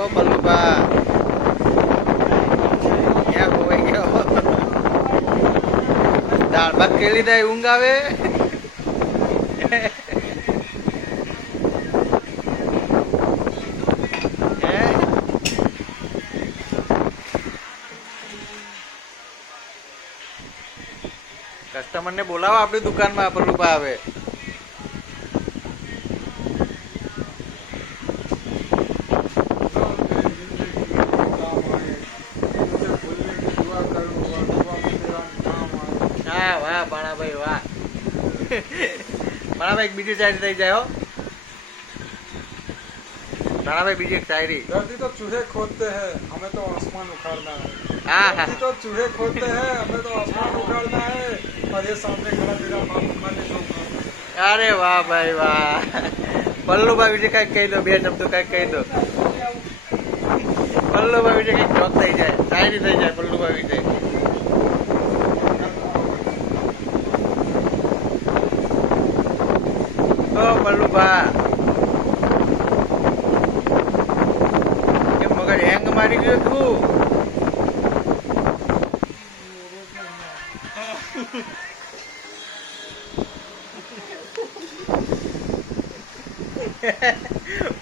ઓ પલ્લુબા ક્યાં ખોવાઈ ગયો દાળ ભાત કેળી દે ઊંઘ આવે હે? કસ્ટમર ને બોલાવો આપણી દુકાનમાં પલ્લુબા આવે હા વાહ ભાણાભાઈ વાહ ભાણાભાઈ એક બીજી શાયરી થઈ જાય હો ભાણાભાઈ બીજી એક શાયરી धरती तो चूहे खोदते हैं हमें तो आसमान उखाड़ना है હા હા धरती तो चूहे खोदते हैं हमें तो आसमान उखाड़ना है और ये सामने खड़ा तेरा बाप खाने को उखाड़ना है। અરે વાહ ભાઈ વાહ પલ્લુભાઈ વિશે કઈક કહી દો બે શબ્દો કઈક કહી દો પલ્લુભાઈ વિશે કઈક જોક થઈ જાય શાયરી થઈ જાય પલ્લુભાઈ વિશે કેમ મગજ હેંગ મારી ગયો તું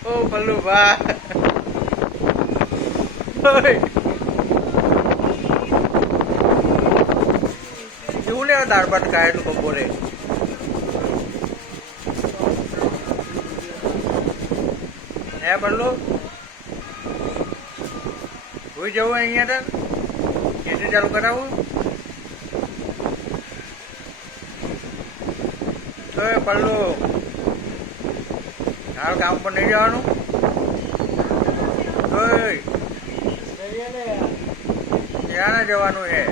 ઓ ભલું ભા. કેવું ને દાળ ભાત ખાયેલું બપોરે? હે પલ્લુ? કોઈ જવું અહીંયા તક એસી ચાલુ કરાવું? એ પલ્લુ, હાલ કામ પર નહીં જવાનું? ક્યાં જવાનું છે?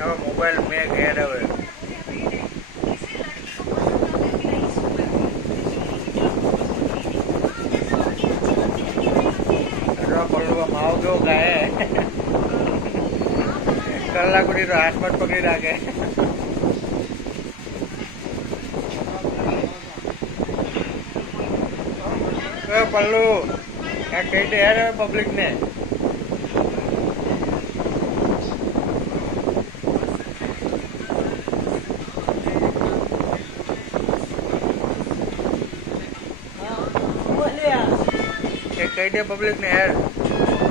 હવે મોબાઈલ મેં ઘેર હવે. કેવો ગાય કલાકુડી તો જ પકડી રાખે. પલ્લુ કાંઈક કઈ દે યાર પબ્લિક ને? કહી દે પબ્લિક ને યાર?